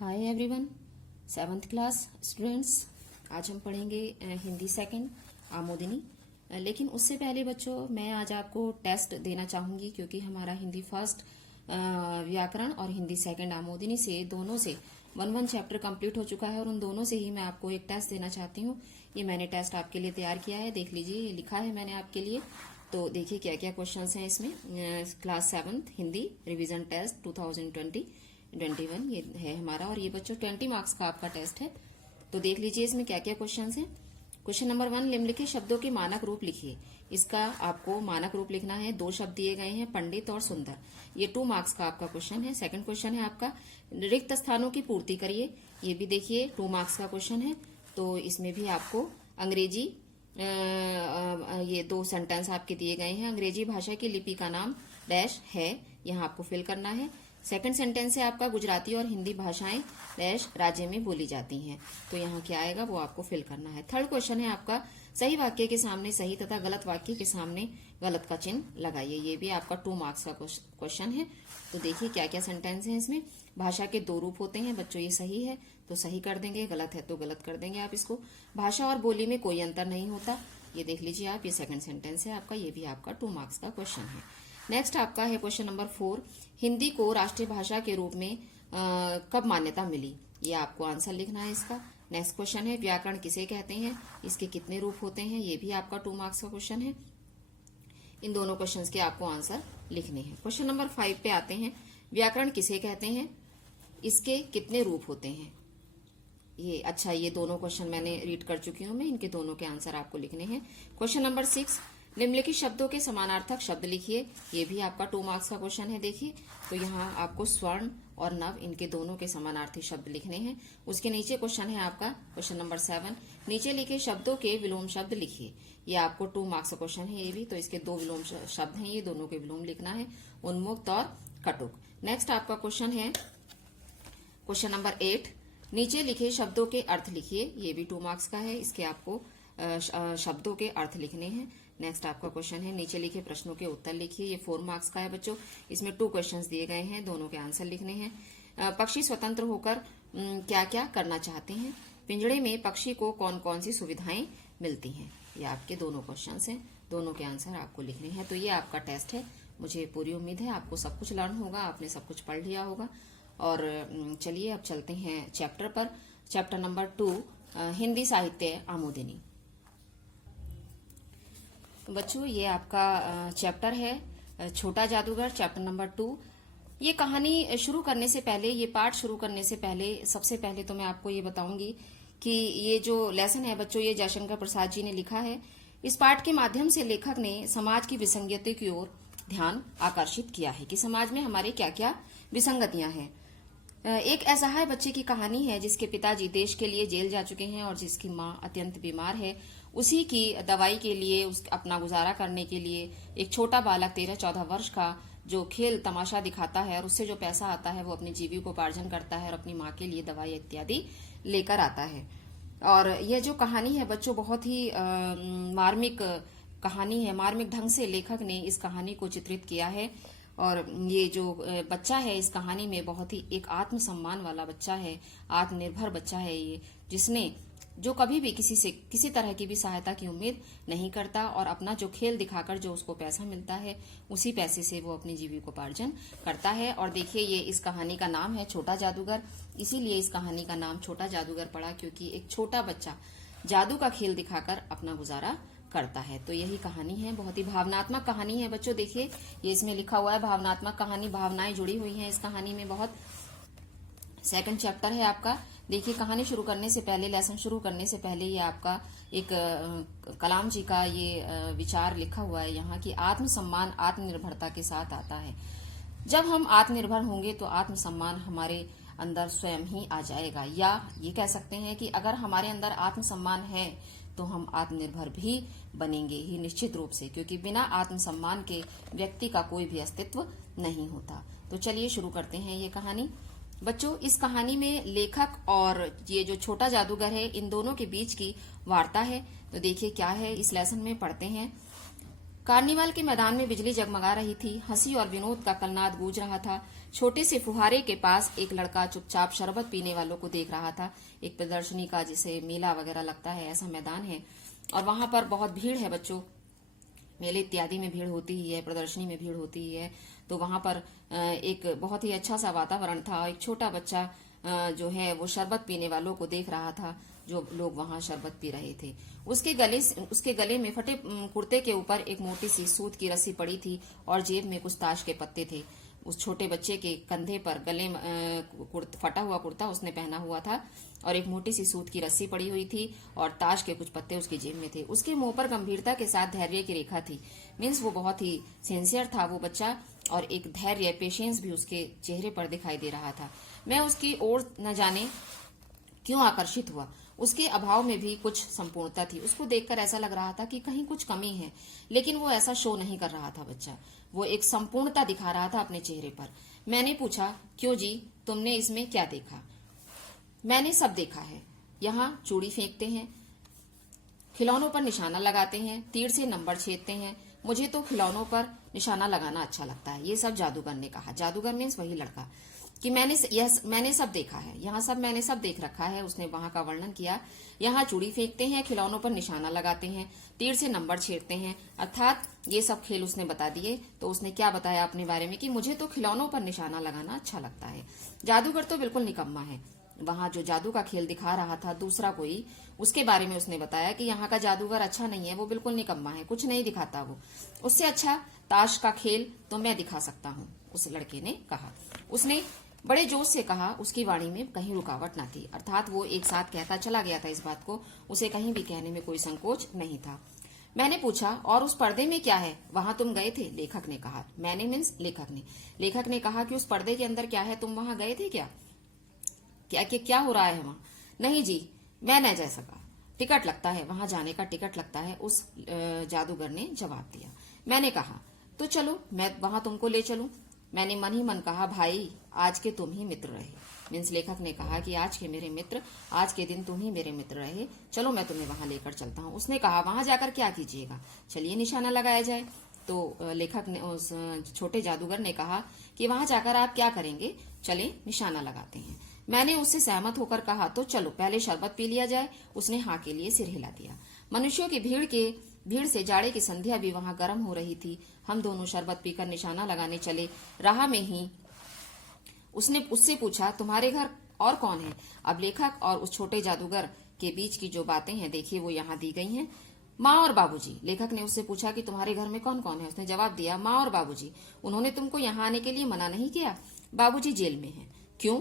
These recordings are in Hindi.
Hi everyone, 7th class students. आज हम पढ़ेंगे हिंदी सेकंड आमोदिनी। लेकिन उससे पहले बच्चों, मैं आज आपको टेस्ट देना चाहूंगी क्योंकि हमारा हिंदी फर्स्ट व्याकरण और हिंदी सेकंड आमोदिनी से दोनों से वन चैप्टर कंप्लीट हो चुका है और उन दोनों से ही मैं आपको एक टेस्ट देना चाहती हूँ। ये मैंने टेस्ट आपके लिए तैयार किया है, देख लीजिए, ये लिखा है मैंने आपके लिए। तो देखिए क्या क्या क्वेश्चंस हैं इसमें। Class 7th Hindi revision test 2020-21 ये है हमारा, और ये बच्चों 20 मार्क्स का आपका टेस्ट है। तो देख लीजिए इसमें क्या क्या क्वेश्चंस हैं। क्वेश्चन नंबर 1, निम्नलिखित शब्दों के मानक रूप लिखिए। इसका आपको मानक रूप लिखना है। 2 शब्द दिए गए हैं, पंडित और सुंदर। ये 2 मार्क्स का आपका क्वेश्चन है। सेकंड क्वेश्चन है आपका, रिक्त स्थानों की पूर्ति करिए। ये भी देखिए 2 मार्क्स का क्वेश्चन है। तो इसमें भी आपको अंग्रेजी ये 2 सेंटेंस आपके दिए गए हैं। अंग्रेजी भाषा की लिपि का नाम डैश है, यहाँ आपको फिल करना है। सेकंड सेंटेंस है आपका, गुजराती और हिंदी भाषाएं डैश राज्य में बोली जाती हैं। तो यहाँ क्या आएगा वो आपको फिल करना है। थर्ड क्वेश्चन है आपका, सही वाक्य के सामने सही तथा गलत वाक्य के सामने गलत का चिन्ह लगाइए। ये भी आपका 2 मार्क्स का क्वेश्चन है। तो देखिए क्या क्या सेंटेंस है इसमें। भाषा के 2 रूप होते हैं बच्चों, ये सही है तो सही कर देंगे, गलत है तो गलत कर देंगे आप इसको। भाषा और बोली में कोई अंतर नहीं होता, ये देख लीजिए आप। ये सेकंड सेंटेंस है आपका, ये भी आपका 2 मार्क्स का क्वेश्चन है। नेक्स्ट आपका है क्वेश्चन नंबर 4, हिंदी को राष्ट्रीय भाषा के रूप में कब मान्यता मिली। ये आपको आंसर लिखना है इसका। नेक्स्ट क्वेश्चन है, व्याकरण किसे कहते हैं, इसके कितने रूप होते हैं। ये भी आपका 2 मार्क्स का क्वेश्चन है। इन दोनों क्वेश्चंस के आपको आंसर लिखने हैं। क्वेश्चन नंबर 5 पे आते हैं, व्याकरण किसे कहते हैं, इसके कितने रूप होते हैं। ये दोनों क्वेश्चन मैंने रीड कर चुकी हूं मैं, इनके दोनों के आंसर आपको लिखने हैं। क्वेश्चन नंबर 6, निम्नलिखित शब्दों के समानार्थक शब्द लिखिए। ये भी आपका 2 मार्क्स का क्वेश्चन है। देखिए तो यहाँ आपको स्वर्ण और नव, इनके दोनों के समानार्थी शब्द लिखने हैं। उसके नीचे क्वेश्चन है आपका क्वेश्चन नंबर 7, नीचे लिखे शब्दों के विलोम शब्द लिखिए। ये आपको 2 मार्क्स का क्वेश्चन है ये भी। तो इसके 2 विलोम शब्द हैं, ये दोनों के विलोम लिखना है, उन्मुक्त और कटुक। नेक्स्ट आपका क्वेश्चन है क्वेश्चन नंबर 8, नीचे लिखे शब्दों के अर्थ लिखिए। ये भी 2 मार्क्स का है, इसके आपको शब्दों के अर्थ लिखने हैं। नेक्स्ट आपका क्वेश्चन है, नीचे लिखे प्रश्नों के उत्तर लिखिए। ये 4 मार्क्स का है बच्चों। इसमें 2 क्वेश्चंस दिए गए हैं, दोनों के आंसर लिखने हैं। पक्षी स्वतंत्र होकर क्या क्या करना चाहते हैं। पिंजड़े में पक्षी को कौन कौन सी सुविधाएं मिलती हैं। ये आपके दोनों क्वेश्चंस हैं, दोनों के आंसर आपको लिखने हैं। तो ये आपका टेस्ट है। मुझे पूरी उम्मीद है आपको सब कुछ लर्न होगा, आपने सब कुछ पढ़ लिया होगा। और चलिए अब चलते हैं चैप्टर पर। चैप्टर नंबर 2, हिंदी साहित्य आमोदिनी। बच्चों ये आपका चैप्टर है छोटा जादूगर, चैप्टर नंबर 2। ये कहानी शुरू करने से पहले, ये पाठ शुरू करने से पहले, सबसे पहले तो मैं आपको ये बताऊंगी कि ये जो लेसन है बच्चों, ये जयशंकर प्रसाद जी ने लिखा है। इस पाठ के माध्यम से लेखक ने समाज की विसंगति की ओर ध्यान आकर्षित किया है कि समाज में हमारे क्या क्या विसंगतियां हैं। एक असहाय बच्चे की कहानी है जिसके पिताजी देश के लिए जेल जा चुके हैं और जिसकी माँ अत्यंत बीमार है। उसी की दवाई के लिए, अपना गुजारा करने के लिए एक छोटा बालक 13-14 वर्ष का जो खेल तमाशा दिखाता है और उससे जो पैसा आता है वो अपनी जीविकोपार्जन करता है और अपनी माँ के लिए दवाई इत्यादि लेकर आता है। और यह जो कहानी है बच्चों, बहुत ही मार्मिक कहानी है। मार्मिक ढंग से लेखक ने इस कहानी को चित्रित किया है। और ये जो बच्चा है इस कहानी में बहुत ही एक आत्मसम्मान वाला बच्चा है, आत्मनिर्भर बच्चा है ये, जिसने जो कभी भी किसी तरह की भी सहायता की उम्मीद नहीं करता और अपना जो खेल दिखाकर जो उसको पैसा मिलता है उसी पैसे से वो अपनी जीविकोपार्जन करता है। और देखिए ये इस कहानी का नाम है छोटा जादूगर, इसीलिए इस कहानी का नाम छोटा जादूगर पड़ा, क्योंकि एक छोटा बच्चा जादू का खेल दिखाकर अपना गुजारा करता है। तो यही कहानी है, बहुत ही भावनात्मक कहानी है बच्चों। देखिए ये इसमें लिखा हुआ है भावनात्मक कहानी, भावनाएं जुड़ी हुई हैं इस कहानी में बहुत। सेकंड चैप्टर है आपका। देखिए कहानी शुरू करने से पहले, लेसन शुरू करने से पहले ये आपका एक कलाम जी का ये विचार लिखा हुआ है यहाँ कि आत्मसम्मान आत्मनिर्भरता के साथ आता है। जब हम आत्मनिर्भर होंगे तो आत्मसम्मान हमारे अंदर स्वयं ही आ जाएगा। या ये कह सकते हैं कि अगर हमारे अंदर आत्मसम्मान है तो हम आत्मनिर्भर भी बनेंगे ही निश्चित रूप से, क्योंकि बिना आत्मसम्मान के व्यक्ति का कोई भी अस्तित्व नहीं होता। तो चलिए शुरू करते हैं ये कहानी। बच्चों इस कहानी में लेखक और ये जो छोटा जादूगर है इन दोनों के बीच की वार्ता है। तो देखिए क्या है, इस लेसन में पढ़ते हैं। कार्निवाल के मैदान में बिजली जगमगा रही थी। हंसी और विनोद का कलनाद गूंज रहा था। छोटे से फुहारे के पास एक लड़का चुपचाप शरबत पीने वालों को देख रहा था। एक प्रदर्शनी का, जिसे मेला वगैरह लगता है, ऐसा मैदान है और वहां पर बहुत भीड़ है बच्चों। मेले इत्यादि में भीड़ होती ही है, प्रदर्शनी में भीड़ होती ही है। तो वहां पर एक बहुत ही अच्छा सा वातावरण था। एक छोटा बच्चा जो है वो शरबत पीने वालों को देख रहा था, जो लोग वहां शरबत पी रहे थे। उसके गले में फटे कुर्ते के ऊपर एक मोटी सी सूत की रस्सी पड़ी थी और जेब में कुछ ताश के पत्ते थे। उस छोटे बच्चे के कंधे पर गले फटा हुआ कुर्ता उसने पहना हुआ था और एक मोटी सी सूत की रस्सी पड़ी हुई थी और ताश के कुछ पत्ते उसकी जेब में थे। उसके मुंह पर गंभीरता के साथ धैर्य की रेखा थी। मीन्स वो बहुत ही सिंसियर था वो बच्चा, और एक धैर्य, पेशेंस भी उसके चेहरे पर दिखाई दे रहा था। मैं उसकी ओर न जाने क्यों आकर्षित हुआ। उसके अभाव में भी कुछ संपूर्णता थी। उसको देखकर ऐसा लग रहा था कि कहीं कुछ कमी है, लेकिन वो ऐसा शो नहीं कर रहा था बच्चा। वो एक संपूर्णता दिखा रहा था अपने चेहरे पर। मैंने पूछा, क्यों जी, तुमने इसमें क्या देखा? मैंने सब देखा है। यहाँ चूड़ी फेंकते हैं, खिलौनों पर निशाना लगाते हैं, तीर से नंबर छेदते हैं। मुझे तो खिलौनों पर निशाना लगाना अच्छा लगता है। ये सब जादूगर ने कहा। जादूगर मीन्स वही लड़का, कि मैंने सब देखा है। यहाँ सब मैंने सब देख रखा है। उसने वहां का वर्णन किया। यहाँ चूड़ी फेंकते हैं, खिलौनों पर निशाना लगाते हैं, तीर से नंबर छेड़ते हैं, अर्थात ये सब खेल उसने बता दिए। तो उसने क्या बताया अपने बारे में कि मुझे तो खिलौनों पर निशाना लगाना अच्छा लगता है। जादूगर तो बिल्कुल निकम्मा है। वहां जो जादू का खेल दिखा रहा था दूसरा कोई, उसके बारे में उसने बताया कि यहाँ का जादूगर अच्छा नहीं है, वो बिल्कुल निकम्मा है, कुछ नहीं दिखाता वो। उससे अच्छा ताश का खेल तो मैं दिखा सकता हूँ, उस लड़के ने कहा। उसने बड़े जोश से कहा। उसकी वाणी में कहीं रुकावट न थी, अर्थात वो एक साथ कहता चला गया था इस बात को। उसे कहीं भी कहने में कोई संकोच नहीं था। मैंने पूछा, और उस पर्दे में क्या है? वहां तुम गए थे? लेखक ने कहा। मैंने मीन्स लेखक ने कहा कि उस पर्दे के अंदर क्या है, तुम वहां गए थे क्या? क्या हो रहा है वहां? नहीं जी, मैं न जा सका। टिकट लगता है, वहां जाने का टिकट लगता है, उस जादूगर ने जवाब दिया। मैंने कहा, तो चलो मैं वहां तुमको ले चलूं। मैंने मन ही मन कहा, भाई आज के तुम ही मित्र रहे। मीन्स लेखक ने कहा कि आज के दिन तुम ही मेरे मित्र रहे, चलो मैं तुम्हें वहां लेकर चलता हूँ। उसने कहा, वहां जाकर क्या कीजिएगा? चलिए निशाना लगाया जाए। तो लेखक ने, उस छोटे जादूगर ने कहा कि वहां जाकर आप क्या करेंगे? चले निशाना लगाते हैं। मैंने उससे सहमत होकर कहा, तो चलो पहले शरबत पी लिया जाए। उसने हाँ के लिए सिर हिला दिया। मनुष्यों की भीड़ से जाड़े की संध्या भी वहां गर्म हो रही थी। हम दोनों शरबत पीकर निशाना लगाने चले। राह में ही उसने उससे पूछा, तुम्हारे घर और कौन है? अब लेखक और उस छोटे जादूगर के बीच की जो बातें हैं देखिए वो यहाँ दी गई हैं। माँ और बाबूजी। लेखक ने उससे पूछा कि तुम्हारे घर में कौन कौन है? उसने जवाब दिया, माँ और बाबूजी। उन्होंने तुमको यहाँ आने के लिए मना नहीं किया? बाबूजी जेल में हैं। क्यों?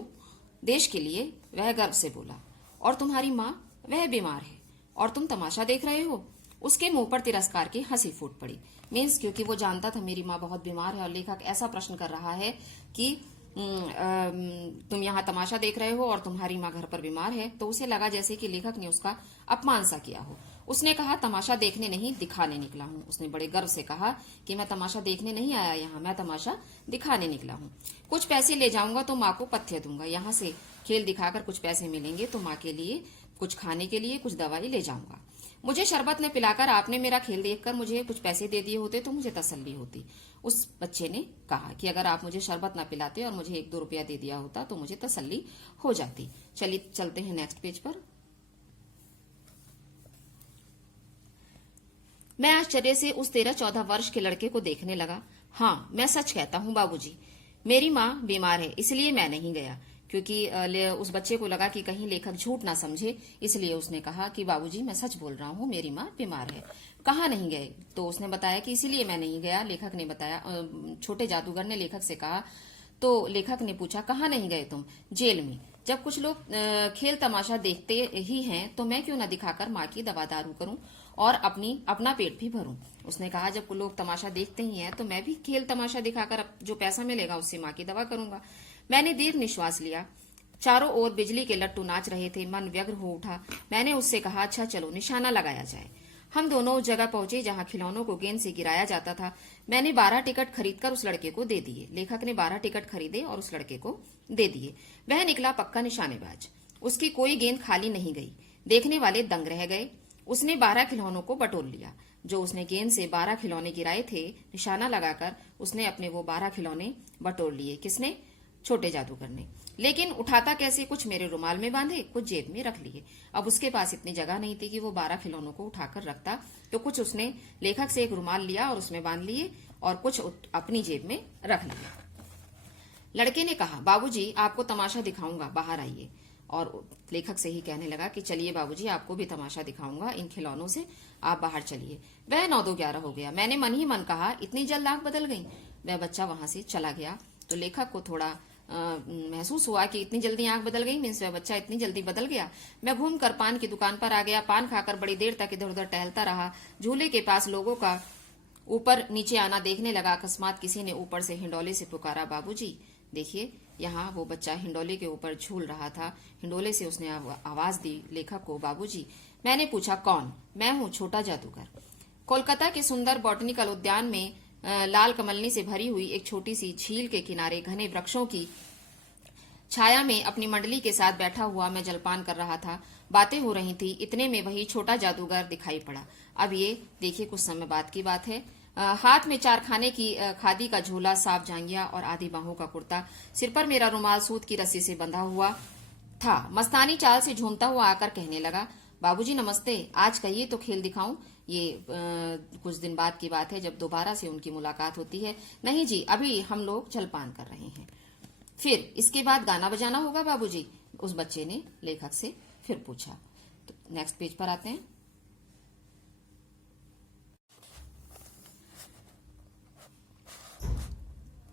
देश के लिए, वह गर्व से बोला। और तुम्हारी माँ? वह बीमार है। और तुम तमाशा देख रहे हो? उसके मुंह पर तिरस्कार की हंसी फूट पड़ी। मीन्स क्योंकि वो जानता था मेरी माँ बहुत बीमार है और लेखक ऐसा प्रश्न कर रहा है कि तुम यहाँ तमाशा देख रहे हो और तुम्हारी माँ घर पर बीमार है, तो उसे लगा जैसे कि लेखक ने उसका अपमान सा किया हो। उसने कहा, तमाशा देखने नहीं, दिखाने निकला हूँ। उसने बड़े गर्व से कहा कि मैं तमाशा देखने नहीं आया यहाँ, मैं तमाशा दिखाने निकला हूँ। कुछ पैसे ले जाऊंगा तो माँ को पथ्य दूंगा। यहाँ से खेल दिखाकर कुछ पैसे मिलेंगे तो माँ के लिए कुछ खाने के लिए कुछ दवाई ले जाऊंगा। मुझे शरबत ने पिलाकर आपने मेरा खेल देखकर मुझे कुछ पैसे दे दिए होते तो मुझे तसल्ली होती। उस बच्चे ने कहा कि अगर आप मुझे शरबत ना पिलाते और मुझे 1-2 रुपया दे दिया होता तो मुझे तसल्ली हो जाती। चलिए चलते हैं नेक्स्ट पेज पर। मैं आश्चर्य से उस 13-14 वर्ष के लड़के को देखने लगा। हाँ, मैं सच कहता हूँ बाबूजी, मेरी माँ बीमार है, इसलिए मैं नहीं गया। क्योंकि उस बच्चे को लगा कि कहीं लेखक झूठ ना समझे, इसलिए उसने कहा कि बाबूजी मैं सच बोल रहा हूँ, मेरी माँ बीमार है। कहाँ नहीं गए? तो उसने बताया कि इसीलिए मैं नहीं गया। लेखक ने बताया, छोटे जादूगर ने लेखक से कहा। तो लेखक ने पूछा, कहाँ नहीं गए तुम? जेल में। जब कुछ लोग खेल तमाशा देखते ही हैं तो मैं क्यों न दिखाकर माँ की दवा दारू करूं और अपना पेट भी भरूं। उसने कहा, जब लोग तमाशा देखते ही हैं तो मैं भी खेल तमाशा दिखाकर जो पैसा मिलेगा उससे माँ की दवा करूंगा। मैंने दीर्घ निश्वास लिया। चारों ओर बिजली के लट्टू नाच रहे थे। मन व्यग्र हो उठा। मैंने उससे कहा, अच्छा चलो निशाना लगाया जाए। हम दोनों उस जगह पहुंचे जहां खिलौनों को गेंद से गिराया जाता था। मैंने 12 टिकट खरीदकर उस लड़के को दे दिए। लेखक ने 12 टिकट खरीदे और उस लड़के को दे दिए। वह निकला पक्का निशानेबाज। उसकी कोई गेंद खाली नहीं गई। देखने वाले दंग रह गए। उसने 12 खिलौनों को बटोर लिया। जो उसने गेंद से 12 खिलौने गिराए थे, निशाना लगाकर उसने अपने वो 12 खिलौने बटोर लिए। किसने? छोटे जादूगर ने। लेकिन उठाता कैसे? कुछ मेरे रुमाल में बांधे, कुछ जेब में रख लिए। अब उसके पास इतनी जगह नहीं थी कि वो 12 खिलौनों को उठाकर रखता, तो कुछ उसने लेखक से एक रुमाल लिया और उसमें बांध लिए और कुछ अपनी जेब में रख लिए। लड़के ने कहा, बाबूजी आपको तमाशा दिखाऊंगा, बाहर आइए। और लेखक से ही कहने लगा कि चलिए बाबूजी, आपको भी तमाशा दिखाऊंगा इन खिलौनों से, आप बाहर चलिए। वह 9-2-11 हो गया। मैंने मन ही मन कहा, इतनी जल्द आंख बदल गई। वह बच्चा वहां से चला गया। तो लेखक को थोड़ा महसूस हुआ कि इतनी जल्दी आंख बदल गई, मीन्स वह बच्चा इतनी जल्दी बदल गया। मैं घूमकर पान की दुकान पर आ गया। पान खाकर बड़ी देर तक इधर उधर टहलता रहा। झूले के पास लोगों का ऊपर नीचे आना देखने लगा। अकस्मात किसी ने ऊपर से हिंडोले से पुकारा, बाबूजी। देखिए, यहाँ वो बच्चा हिंडोले के ऊपर झूल रहा था। हिंडोले से उसने आवाज दी लेखक को, बाबूजी। मैंने पूछा, कौन? मैं हूँ छोटा जादूगर। कोलकाता के सुंदर बॉटनिकल उद्यान में लाल कमलनी से भरी हुई एक छोटी सी झील के किनारे घने वृक्षों की छाया में अपनी मंडली के साथ बैठा हुआ मैं जलपान कर रहा था। बातें हो रही थी। इतने में वही छोटा जादूगर दिखाई पड़ा। अब ये देखिए, कुछ समय बाद की बात है। हाथ में 4 खाने की खादी का झोला, साफ जांघिया और आधी बाहों का कुर्ता, सिर पर मेरा रुमाल सूत की रस्सी से बंधा हुआ था। मस्तानी चाल से झूमता हुआ आकर कहने लगा, बाबूजी नमस्ते, आज कहिए तो खेल दिखाऊं। ये कुछ दिन बाद की बात है, जब दोबारा से उनकी मुलाकात होती है। नहीं जी, अभी हम लोग जलपान कर रहे हैं। फिर इसके बाद गाना बजाना होगा बाबूजी, उस बच्चे ने लेखक से फिर पूछा। तो नेक्स्ट पेज पर आते हैं।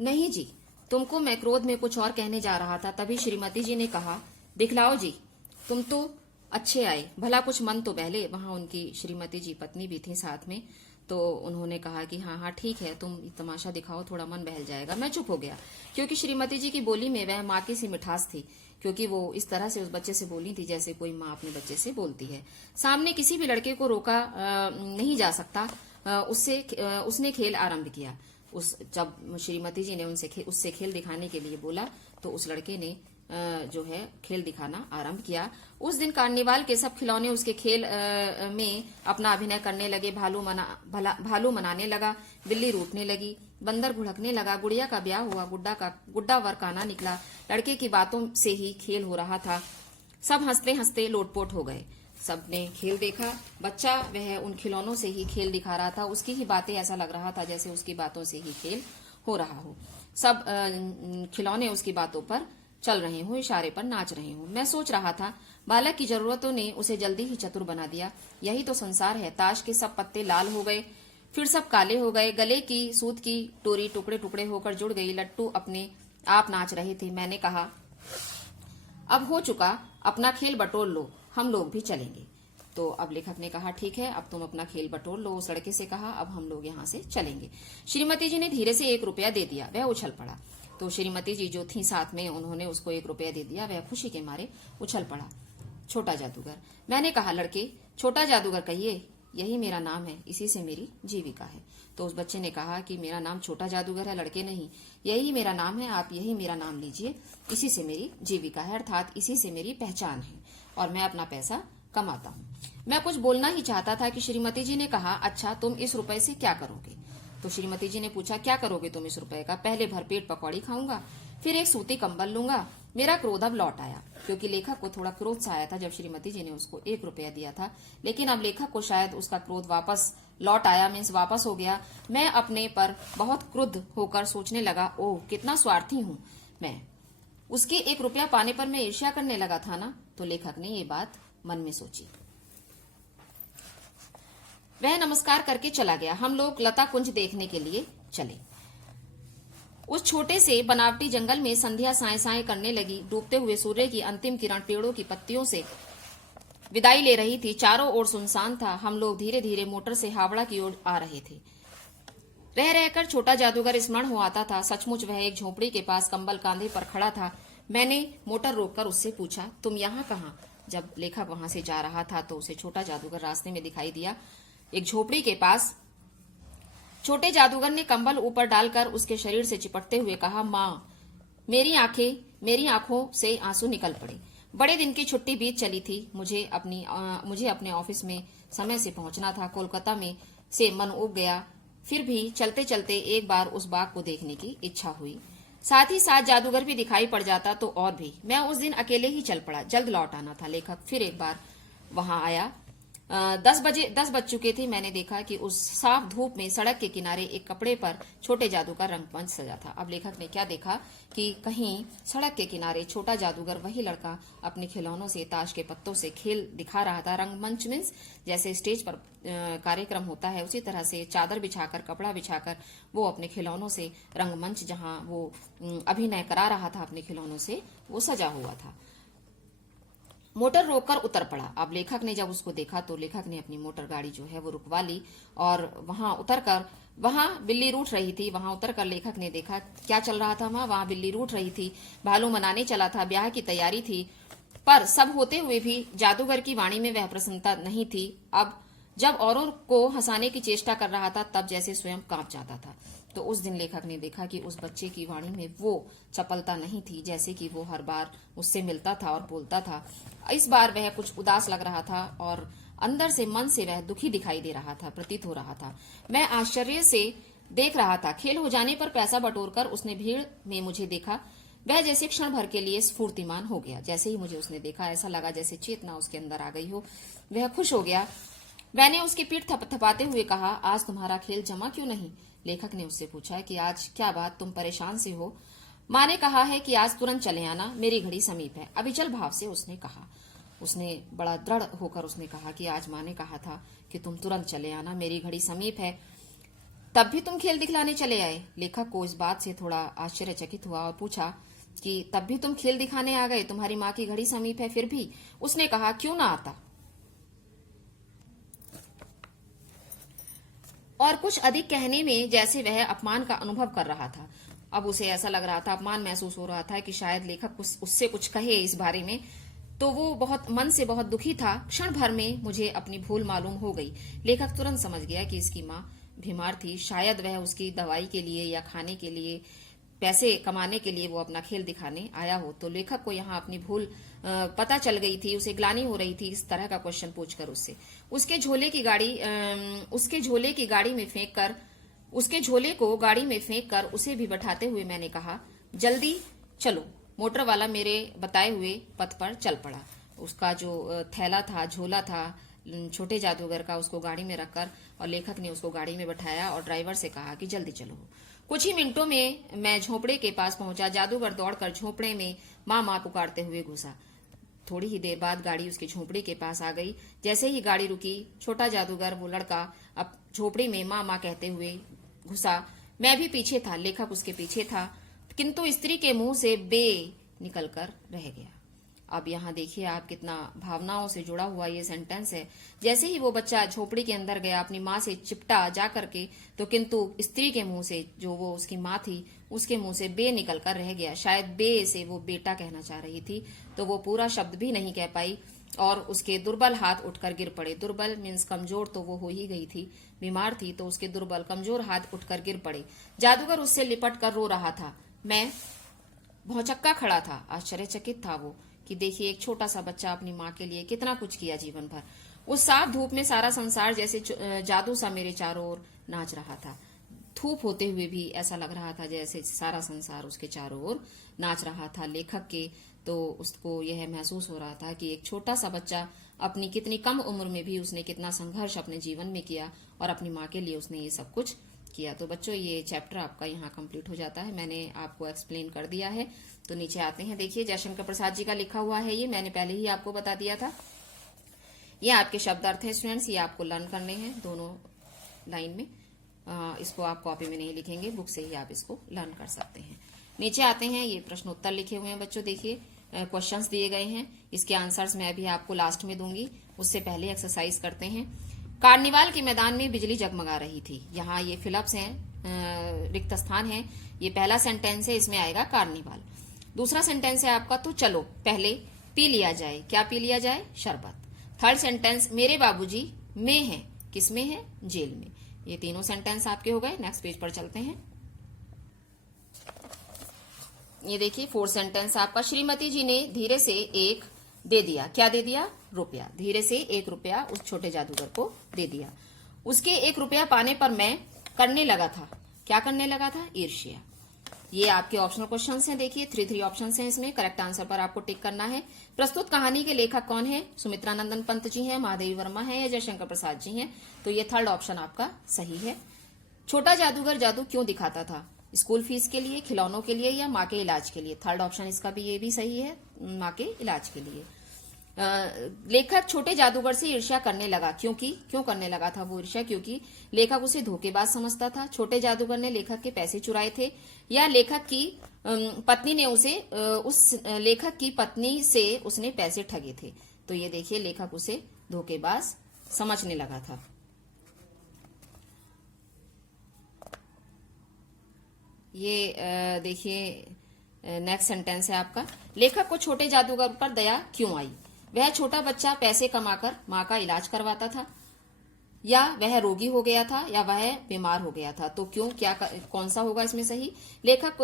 नहीं जी, तुमको मैं क्रोध में कुछ और कहने जा रहा था, तभी श्रीमती जी ने कहा, दिखलाओ जी, तुम तो अच्छे आए, भला कुछ मन तो बहले। वहां उनकी श्रीमती जी पत्नी भी थी साथ में। तो उन्होंने कहा कि हाँ हाँ ठीक है, तुम तमाशा दिखाओ, थोड़ा मन बहल जाएगा। मैं चुप हो गया, क्योंकि श्रीमती जी की बोली में वह माँ की सी मिठास थी, क्योंकि वो इस तरह से उस बच्चे से बोली थी जैसे कोई माँ अपने बच्चे से बोलती है। सामने किसी भी लड़के को रोका नहीं जा सकता। उसने खेल आरंभ किया। जब श्रीमती जी ने उससे खेल दिखाने के लिए बोला, तो उस लड़के ने जो है खेल दिखाना आरंभ किया। उस दिन कार्निवाल के सब खिलौने उसके खेल में अपना अभिनय करने लगे। भालू मनाने लगा, बिल्ली रूठने लगी, बंदर घुड़कने लगा, गुड़िया का ब्याह हुआ, गुड्डा वर काना निकला। लड़के की बातों से ही खेल हो रहा था। सब हंसते हंसते लोटपोट हो गए। सबने खेल देखा। बच्चा वह उन खिलौनों से ही खेल दिखा रहा था। उसकी ही बातें, ऐसा लग रहा था जैसे उसकी बातों से ही खेल हो रहा हो। सब खिलौने उसकी बातों पर चल रहे हों, इशारे पर नाच रहे हों। मैं सोच रहा था, बालक की जरूरतों ने उसे जल्दी ही चतुर बना दिया। यही तो संसार है। ताश के सब पत्ते लाल हो गए, फिर सब काले हो गए। गले की सूत की टोरी टुकड़े टुकड़े होकर जुड़ गई। लट्टू अपने आप नाच रहे थे। मैंने कहा, अब हो चुका, अपना खेल बटोर लो, हम लोग भी चलेंगे। तो अब लेखक ने कहा, ठीक है, अब तुम अपना खेल बटोर लो। उस लड़के से कहा, अब हम लोग यहाँ से चलेंगे। श्रीमती जी ने धीरे से 1 रुपया दे दिया। वह उछल पड़ा। तो श्रीमती जी जो थी साथ में, उन्होंने उसको 1 रुपया दे दिया। वह खुशी के मारे उछल पड़ा। छोटा जादूगर। मैंने कहा, लड़के, छोटा जादूगर कहिए, यही मेरा नाम है, इसी से मेरी जीविका है। तो उस बच्चे ने कहा कि मेरा नाम छोटा जादूगर है लड़के, नहीं, यही मेरा नाम है, आप यही मेरा नाम लीजिए, इसी से मेरी जीविका है, अर्थात इसी से मेरी पहचान है और मैं अपना पैसा कमाता हूँ। मैं कुछ बोलना ही चाहता था कि श्रीमती जी ने कहा, अच्छा तुम इस रुपए से क्या करोगे? तो श्रीमती जी ने पूछा, क्या करोगे तुम इस रुपए का? पहले भरपेट पकौड़ी खाऊंगा, फिर एक सूती कंबल लूंगा। मेरा क्रोध अब लौट आया, क्योंकि लेखक को थोड़ा क्रोध सा आया था जब श्रीमती जी ने उसको 1 रुपया दिया था। लेकिन अब लेखक को शायद उसका क्रोध वापस लौट आया, मीन्स वापस हो गया। मैं अपने पर बहुत क्रुद्ध होकर सोचने लगा, ओह कितना स्वार्थी हूँ मैं, उसके 1 रुपया पाने पर मैं ईर्ष्या करने लगा था ना। तो लेखक ने ये बात मन में सोची। वह नमस्कार करके चला गया। हम लोग लता कुंज देखने के लिए चले। उस छोटे से बनावटी जंगल में संध्या साए साए करने लगी। डूबते हुए सूर्य की अंतिम किरण पेड़ों की पत्तियों से विदाई ले रही थी। चारों ओर सुनसान था। हम लोग धीरे धीरे मोटर से हावड़ा की ओर आ रहे थे। रह रहकर छोटा जादूगर स्मरण हो आता था। सचमुच वह एक झोपड़ी के पास कंबल कांधे पर खड़ा था। मैंने मोटर रोककर उससे पूछा, तुम यहाँ कहाँ? जब लेखक वहां से जा रहा था तो उसे छोटा जादूगर रास्ते में दिखाई दिया, एक झोपड़ी के पास। छोटे जादूगर ने कंबल ऊपर डालकर उसके शरीर से चिपटते हुए कहा, माँ, मेरी आंखों से आंसू निकल पड़े। बड़े दिन की छुट्टी बीत चली थी। मुझे अपने ऑफिस में समय से पहुंचना था। कोलकाता में से मन उब गया, फिर भी चलते चलते एक बार उस बाग को देखने की इच्छा हुई। साथ ही साथ जादूगर भी दिखाई पड़ जाता तो और भी। मैं उस दिन अकेले ही चल पड़ा, जल्द लौट आना था। लेखक फिर एक बार वहां आया। 10 बज चुके थे। मैंने देखा कि उस साफ धूप में सड़क के किनारे एक कपड़े पर छोटे जादू का रंगमंच सजा था। अब लेखक ने क्या देखा कि कहीं सड़क के किनारे छोटा जादूगर, वही लड़का, अपने खिलौनों से, ताश के पत्तों से खेल दिखा रहा था। रंगमंच मीन्स जैसे स्टेज पर कार्यक्रम होता है, उसी तरह से चादर बिछाकर, कपड़ा बिछाकर वो अपने खिलौनों से, रंगमंच जहां वो अभिनय करा रहा था अपने खिलौनों से, वो सजा हुआ था। मोटर रोककर उतर पड़ा। अब लेखक ने जब उसको देखा तो लेखक ने अपनी मोटर गाड़ी जो है वो रुकवा ली और वहां उतरकर, वहां बिल्ली रूठ रही थी, वहां उतरकर लेखक ने देखा क्या चल रहा था। वहां बिल्ली रूठ रही थी, भालू मनाने चला था, ब्याह की तैयारी थी। पर सब होते हुए भी जादूगर की वाणी में वह प्रसन्नता नहीं थी। अब जब औरों को हंसाने की चेष्टा कर रहा था तब जैसे स्वयं कांप जाता था। तो उस दिन लेखक ने देखा कि उस बच्चे की वाणी में वो चपलता नहीं थी जैसे कि वो हर बार उससे मिलता था और बोलता था। इस बार वह कुछ उदास लग रहा था और अंदर से, मन से वह दुखी दिखाई दे रहा था, प्रतीत हो रहा था। मैं आश्चर्य से देख रहा था। खेल हो जाने पर पैसा बटोरकर उसने भीड़ में मुझे देखा। वह जैसे क्षण भर के लिए स्फूर्तिमान हो गया। जैसे ही मुझे उसने देखा ऐसा लगा जैसे चेतना उसके अंदर आ गई हो। वह खुश हो गया। मैंने उसकी पीठ थपथपाते हुए कहा, आज तुम्हारा खेल जमा क्यों नहीं? लेखक ने उससे पूछा कि आज क्या बात, तुम परेशान से हो? माँ ने कहा है कि आज तुरंत चले आना, मेरी घड़ी समीप है, अविचल भाव से उसने कहा। उसने बड़ा दृढ़ होकर उसने कहा कि आज माँ ने कहा था कि तुम तुरंत चले आना, मेरी घड़ी समीप है, तब भी तुम खेल दिखलाने चले आए। लेखक को इस बात से थोड़ा आश्चर्यचकित हुआ और पूछा कि तब भी तुम खेल दिखाने आ गए, तुम्हारी माँ की घड़ी समीप है फिर भी? उसने कहा, क्यों ना आता। और कुछ अधिक कहने में जैसे वह अपमान का अनुभव कर रहा था। अब उसे ऐसा लग रहा था, अपमान महसूस हो रहा था कि शायद लेखक उससे कुछ कहे इस बारे में। तो वो बहुत मन से बहुत दुखी था। क्षण भर में मुझे अपनी भूल मालूम हो गई। लेखक तुरंत समझ गया कि इसकी माँ बीमार थी। शायद वह उसकी दवाई के लिए या खाने के लिए, पैसे कमाने के लिए वो अपना खेल दिखाने आया हो। तो लेखक को यहाँ अपनी भूल पता चल गई थी। उसे ग्लानि हो रही थी इस तरह का क्वेश्चन पूछकर उससे। उसके झोले को गाड़ी में फेंक कर उसे भी बैठाते हुए मैंने कहा, जल्दी चलो। मोटर वाला मेरे बताए हुए पथ पर चल पड़ा। उसका जो थैला था, झोला था छोटे जादूगर का, उसको गाड़ी में रखकर और लेखक ने उसको गाड़ी में बैठाया और ड्राइवर से कहा कि जल्दी चलो। कुछ ही मिनटों में मैं झोपड़े के पास पहुंचा। जादूगर दौड़कर झोपड़े में माँ माँ पुकारते हुए घुसा। थोड़ी ही देर बाद गाड़ी उसकी झोपड़ी के पास आ गई। जैसे ही गाड़ी रुकी, छोटा जादूगर, वो लड़का, अब झोपड़ी में माँ माँ कहते हुए घुसा। मैं भी पीछे था, लेखक उसके पीछे था, किंतु स्त्री के मुंह से बे निकलकर रह गया। अब यहाँ देखिए आप, कितना भावनाओं से जुड़ा हुआ ये सेंटेंस है। जैसे ही वो बच्चा झोपड़ी के अंदर गया, अपनी माँ से चिपटा जा करके, तो किंतु स्त्री के मुंह से, जो वो उसकी माँ थी, उसके मुंह से बे निकल कर रह गया। शायद बे से वो बेटा कहना चाह रही थी, तो वो पूरा शब्द भी नहीं कह पाई और उसके दुर्बल हाथ उठकर गिर पड़े। दुर्बल मीन्स कमजोर, तो वो हो ही गई थी, बीमार थी, तो उसके दुर्बल कमजोर हाथ उठकर गिर पड़े। जादूगर उससे लिपट कर रो रहा था। मैं भौचक्का खड़ा था। आश्चर्यचकित था वो कि देखिए एक छोटा सा बच्चा अपनी माँ के लिए कितना कुछ किया जीवन भर। उस साफ धूप में सारा संसार जैसे जादू सा मेरे चारों ओर नाच रहा था। धूप होते हुए भी ऐसा लग रहा था जैसे सारा संसार उसके चारों ओर नाच रहा था। लेखक के तो उसको यह महसूस हो रहा था कि एक छोटा सा बच्चा, अपनी कितनी कम उम्र में भी उसने कितना संघर्ष अपने जीवन में किया और अपनी माँ के लिए उसने ये सब कुछ किया। तो बच्चों ये चैप्टर आपका यहाँ कंप्लीट हो जाता है। मैंने आपको एक्सप्लेन कर दिया है। तो नीचे आते हैं, देखिए जयशंकर प्रसाद जी का लिखा हुआ है, ये मैंने पहले ही आपको बता दिया था। ये आपके शब्द अर्थ है स्टूडेंट्स, ये आपको लर्न करने हैं दोनों लाइन में। इसको आप कॉपी में नहीं लिखेंगे, बुक से ही आप इसको लर्न कर सकते हैं। नीचे आते हैं, ये प्रश्न उत्तर लिखे हुए हैं बच्चों, देखिए क्वेश्चंस दिए गए हैं, इसके आंसर्स मैं भी आपको लास्ट में दूंगी। उससे पहले एक्सरसाइज करते हैं। कार्निवाल के मैदान में बिजली जगमगा रही थी। यहाँ ये फिलअप्स हैं, रिक्त स्थान है। ये पहला सेंटेंस है, इसमें आएगा कार्निवाल। दूसरा सेंटेंस है आपका, तो चलो पहले पी लिया जाए। क्या पी लिया जाए? शरबत। थर्ड सेंटेंस, मेरे बाबूजी में है, किस में है? जेल में। ये तीनों सेंटेंस आपके हो गए। नेक्स्ट पेज पर चलते हैं। ये देखिए फोर्थ सेंटेंस आपका, श्रीमती जी ने धीरे से एक दे दिया। क्या दे दिया? रुपया। धीरे से 1 रुपया उस छोटे जादूगर को दे दिया। उसके 1 रुपया पाने पर मैं करने लगा था, क्या करने लगा था? ईर्ष्या। ये आपके ऑप्शनल क्वेश्चंस हैं। देखिए 3 ऑप्शंस हैं इसमें। करेक्ट आंसर पर आपको टिक करना है। प्रस्तुत कहानी के लेखक कौन है? सुमित्रा नंदन पंत जी हैं, महादेवी वर्मा है या जयशंकर प्रसाद जी हैं? तो ये 3rd ऑप्शन आपका सही है। छोटा जादूगर जादू क्यों दिखाता था? स्कूल फीस के लिए, खिलौनों के लिए या माँ के इलाज के लिए? 3rd ऑप्शन इसका भी, ये भी सही है, माँ के इलाज के लिए। लेखक छोटे जादूगर से ईर्ष्या करने लगा क्योंकि, क्यों करने लगा था वो ईर्ष्या? क्योंकि लेखक उसे धोखेबाज समझता था। छोटे जादूगर ने लेखक के पैसे चुराए थे, या लेखक की पत्नी ने उसे उस लेखक की पत्नी से उसने पैसे ठगे थे। तो ये देखिए लेखक उसे धोखेबाज समझने लगा था। ये देखिए नेक्स्ट सेंटेंस है आपका। लेखक को छोटे जादूगर पर दया क्यों आई? वह छोटा बच्चा पैसे कमाकर माँ का इलाज करवाता था, या वह रोगी हो गया था, या वह बीमार हो गया था। तो क्यों, क्या, कौन सा होगा इसमें सही? लेखक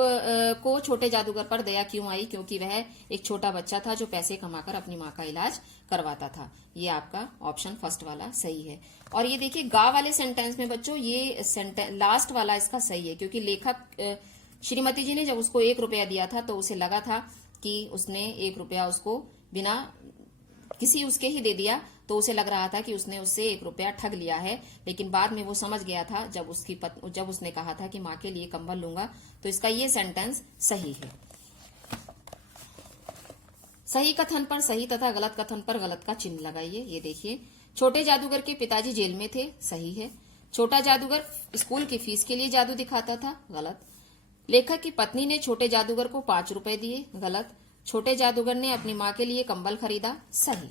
को छोटे जादूगर पर दया क्यों आई? क्योंकि वह एक छोटा बच्चा था जो पैसे कमाकर अपनी माँ का इलाज करवाता था। ये आपका ऑप्शन फर्स्ट वाला सही है। और ये देखिए गा वाले सेंटेंस में बच्चों ये सेंटेंस लास्ट वाला इसका सही है, क्योंकि लेखक श्रीमती जी ने जब उसको 1 रुपया दिया था तो उसे लगा था कि उसने 1 रुपया उसको बिना किसी उसके ही दे दिया, तो उसे लग रहा था कि उसने उससे 1 रुपया ठग लिया है। लेकिन बाद में वो समझ गया था जब उसने कहा था कि माँ के लिए कंबल लूंगा। तो इसका ये सेंटेंस सही है। सही कथन पर सही तथा गलत कथन पर गलत का चिन्ह लगाइए। ये देखिए छोटे जादूगर के पिताजी जेल में थे, सही है। छोटा जादूगर स्कूल की फीस के लिए जादू दिखाता था, गलत। लेखक की पत्नी ने छोटे जादूगर को 5 रुपए दिए, गलत। छोटे जादूगर ने अपनी माँ के लिए कंबल खरीदा, सही।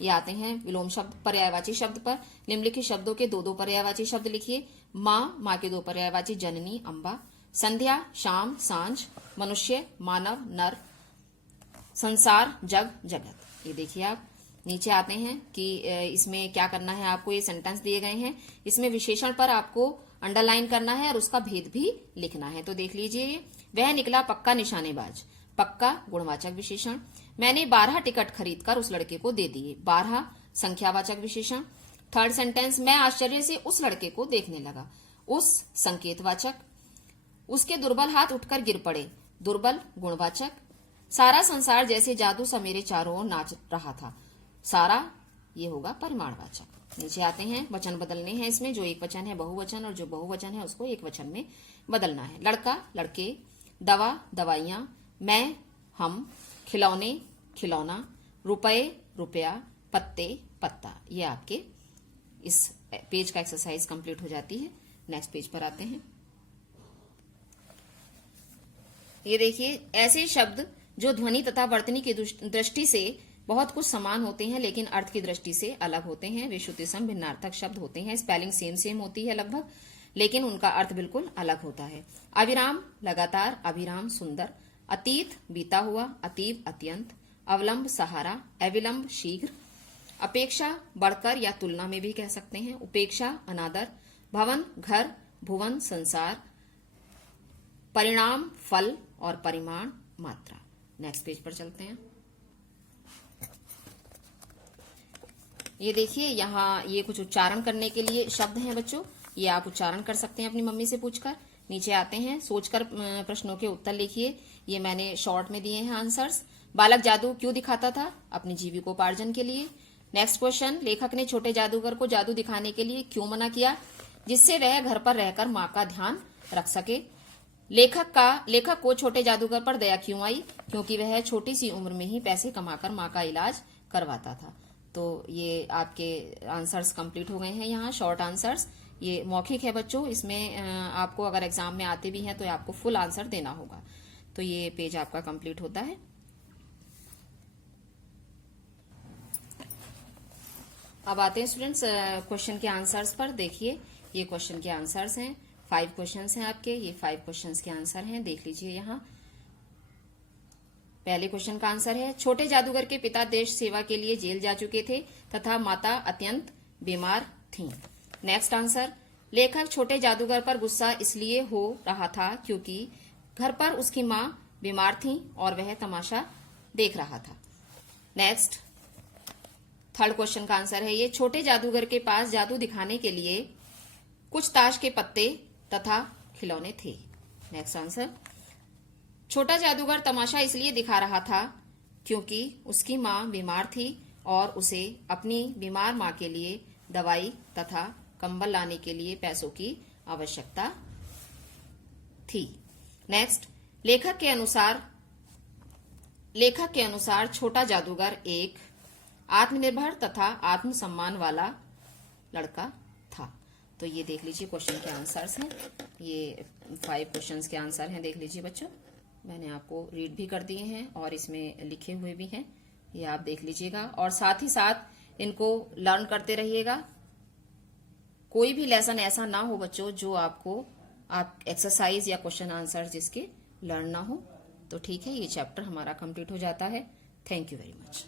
ये आते हैं विलोम शब्द, पर्यायवाची शब्द पर। निम्नलिखित शब्दों के 2 पर्यायवाची शब्द लिखिए। माँ, माँ के 2 पर्यायवाची जननी, अम्बा। संध्या, शाम, सांझ। मनुष्य, मानव, नर। संसार, जग, जगत। ये देखिए आप नीचे आते हैं कि इसमें क्या करना है आपको। ये सेंटेंस दिए गए हैं, इसमें विशेषण पर आपको अंडरलाइन करना है और उसका भेद भी लिखना है। तो देख लीजिए, वह निकला पक्का निशानेबाज, पक्का गुणवाचक विशेषण। मैंने 12 टिकट खरीदकर उस लड़के को दे दिए, 12 संख्यावाचक विशेषण। 3rd सेंटेंस, मैं आश्चर्य से उस लड़के को देखने लगा, उस संकेतवाचक। उसके दुर्बल हाथ उठकर गिर पड़े, दुर्बल गुणवाचक। सारा संसार जैसे जादू सा मेरे चारों ओर नाच रहा था, सारा ये होगा परिमाणवाचक। नीचे आते हैं, वचन बदलने हैं इसमें। जो एक वचन है बहुवचन, और जो बहुवचन है उसको एक वचन में बदलना है। लड़का, लड़के। दवा, दवाइयां। मैं, हम। खिलौने, खिलौना। रुपए, रुपया। पत्ते, पत्ता। ये आपके इस पेज का एक्सरसाइज कंप्लीट हो जाती है। नेक्स्ट पेज पर आते हैं। ये देखिए ऐसे शब्द जो ध्वनि तथा वर्तनी की दृष्टि से बहुत कुछ समान होते हैं लेकिन अर्थ की दृष्टि से अलग होते हैं, वे श्रुतिसम भिन्नार्थक शब्द होते हैं। स्पेलिंग सेम होती है लगभग, लेकिन उनका अर्थ बिल्कुल अलग होता है। अविराम, लगातार। अभिराम, सुंदर। अतीत, बीता हुआ। अतीव, अत्यंत। अवलंब, सहारा। अविलंब, शीघ्र। अपेक्षा, बढ़कर या तुलना में भी कह सकते हैं। उपेक्षा, अनादर। भवन, घर। भुवन, संसार। परिणाम, फल। और परिमाण, मात्रा। नेक्स्ट पेज पर चलते हैं। ये देखिए यहाँ ये कुछ उच्चारण करने के लिए शब्द हैं बच्चों, ये आप उच्चारण कर सकते हैं अपनी मम्मी से पूछकर। नीचे आते हैं, सोचकर प्रश्नों के उत्तर लिखिए। ये मैंने शॉर्ट में दिए हैं आंसर्स। बालक जादू क्यों दिखाता था? अपनी जीविकोपार्जन के लिए। नेक्स्ट क्वेश्चन, लेखक ने छोटे जादूगर को जादू दिखाने के लिए क्यों मना किया? जिससे वह घर पर रहकर माँ का ध्यान रख सके। लेखक को छोटे जादूगर पर दया क्यों आई? क्योंकि वह छोटी सी उम्र में ही पैसे कमाकर माँ का इलाज करवाता था। तो ये आपके आंसर्स कंप्लीट हो गए हैं। यहाँ शॉर्ट आंसर्स, ये मौखिक है बच्चों, इसमें आपको अगर एग्जाम में आते भी हैं तो आपको फुल आंसर देना होगा। तो ये पेज आपका कंप्लीट होता है। अब आते हैं स्टूडेंट्स क्वेश्चन के आंसर्स पर। देखिए ये क्वेश्चन के आंसर्स हैं, 5 क्वेश्चंस हैं आपके। ये 5 क्वेश्चंस के आंसर हैं, देख लीजिए यहाँ। पहले क्वेश्चन का आंसर है, छोटे जादूगर के पिता देश सेवा के लिए जेल जा चुके थे तथा माता अत्यंत बीमार थीं। नेक्स्ट आंसर, लेखक छोटे जादूगर पर गुस्सा इसलिए हो रहा था क्योंकि घर पर उसकी माँ बीमार थी और वह तमाशा देख रहा था। नेक्स्ट, थर्ड क्वेश्चन का आंसर है ये, छोटे जादूगर के पास जादू दिखाने के लिए कुछ ताश के पत्ते तथा खिलौने थे। नेक्स्ट आंसर, छोटा जादूगर तमाशा इसलिए दिखा रहा था क्योंकि उसकी मां बीमार थी और उसे अपनी बीमार मां के लिए दवाई तथा कंबल लाने के लिए पैसों की आवश्यकता थी। नेक्स्ट, लेखक के अनुसार छोटा जादूगर एक आत्मनिर्भर तथा आत्मसम्मान वाला लड़का था। तो ये देख लीजिए क्वेश्चन के आंसर्स हैं, ये 5 क्वेश्चंस के आंसर हैं, देख लीजिए बच्चों, मैंने आपको रीड भी कर दिए हैं और इसमें लिखे हुए भी हैं, ये आप देख लीजिएगा और साथ ही साथ इनको लर्न करते रहिएगा। कोई भी लेसन ऐसा ना हो बच्चों जो आप एक्सरसाइज या क्वेश्चन आंसर जिसके लर्न ना हो। तो ठीक है, ये चैप्टर हमारा कंप्लीट हो जाता है। Thank you very much.